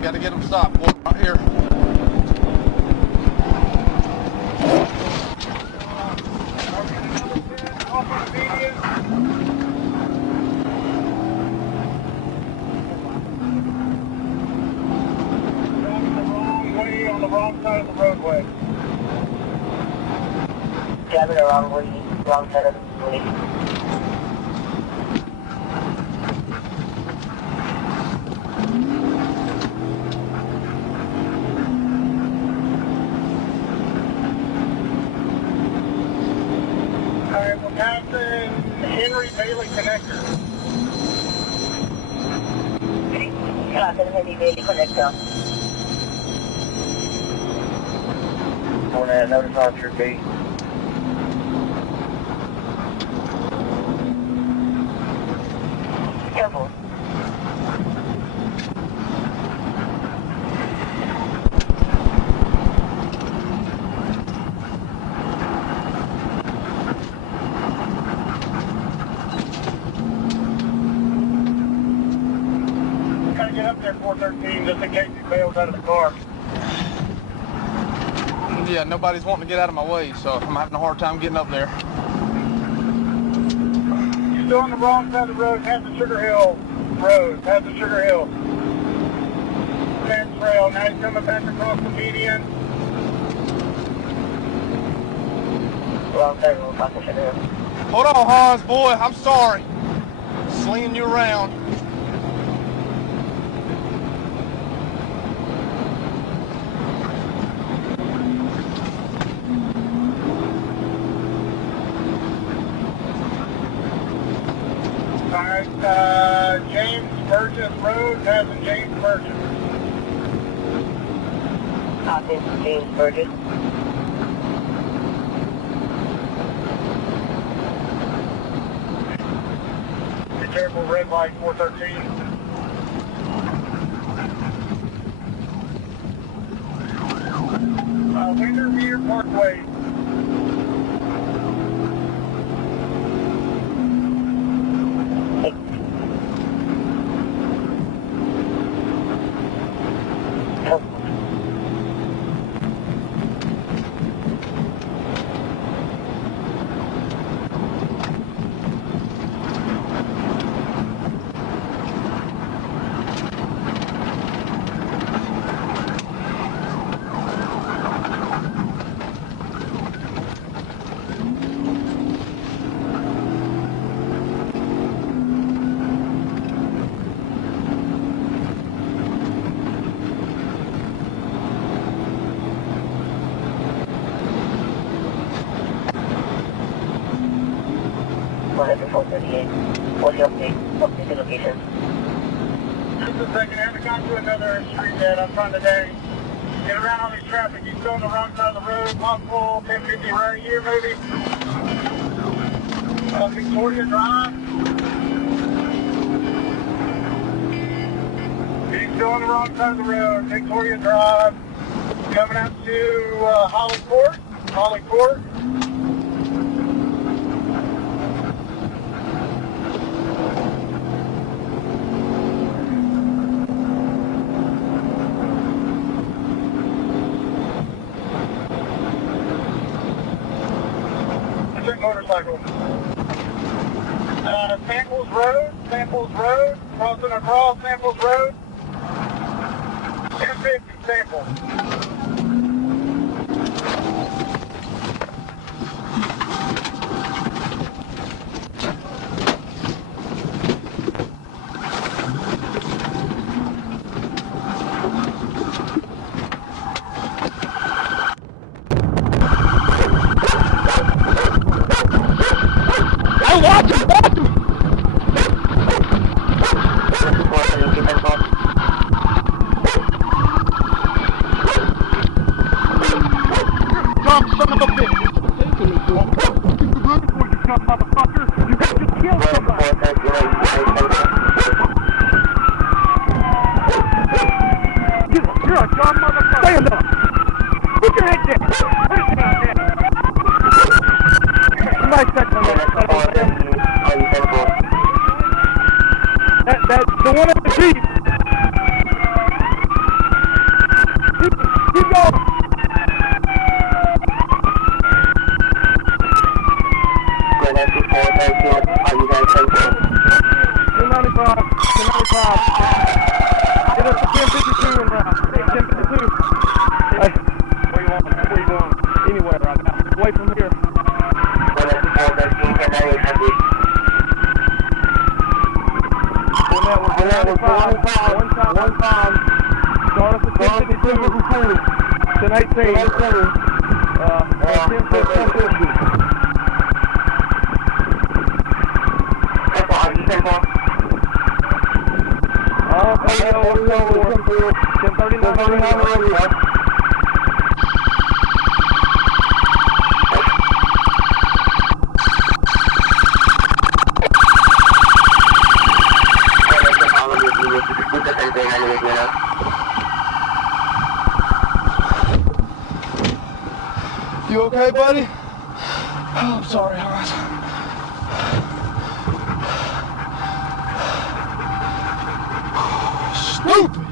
I gotta get them stopped. Boy, right here. On the wrong side of the roadway. Driving the wrong way, wrong side of the way. Alright, we're passing Henry Bailey Connector. Passing Henry Bailey Connector. Going at notice on your gate. Careful. Gotta get up there 413 just in case he bails out of the car. Yeah, nobody's wanting to get out of my way, so I'm having a hard time getting up there. You're still on the wrong side of the road, past the Sugar Hill Road, past the Sugar Hill. Fence rail, now he's coming back across the median. Wrong side of the road, past the Sugar Hill. Hold on, Hans, boy, I'm sorry. Slinging you around. Alright, James Burgess Road, passing James Burgess. Passing James Burgess. Be careful, red light 413. Windermere Parkway. Whatever 438. What's the update? Update the location. Just a second, I haven't gone to another street yet. I'm trying to get around all these traffic. He's still on the wrong side of the road. Possible 1050 right here, maybe. Victoria Drive. He's still on the wrong side of the road. Victoria Drive. Coming out to Holly Court. Holly Court. Motorcycle. Samples Road, crossing across Samples Road. 250 Samples. The one at the Jeep. Are you guys central? 295. 295. Get us to 1052 and route. 1052. Hey, where you want? Where you going? Anywhere right now. Away from here. 413, 1098, happy. One that was 195. One time. Start us at 1052. 1018. 1050. You okay, buddy? Oh, I'm sorry, Hans. Stupid!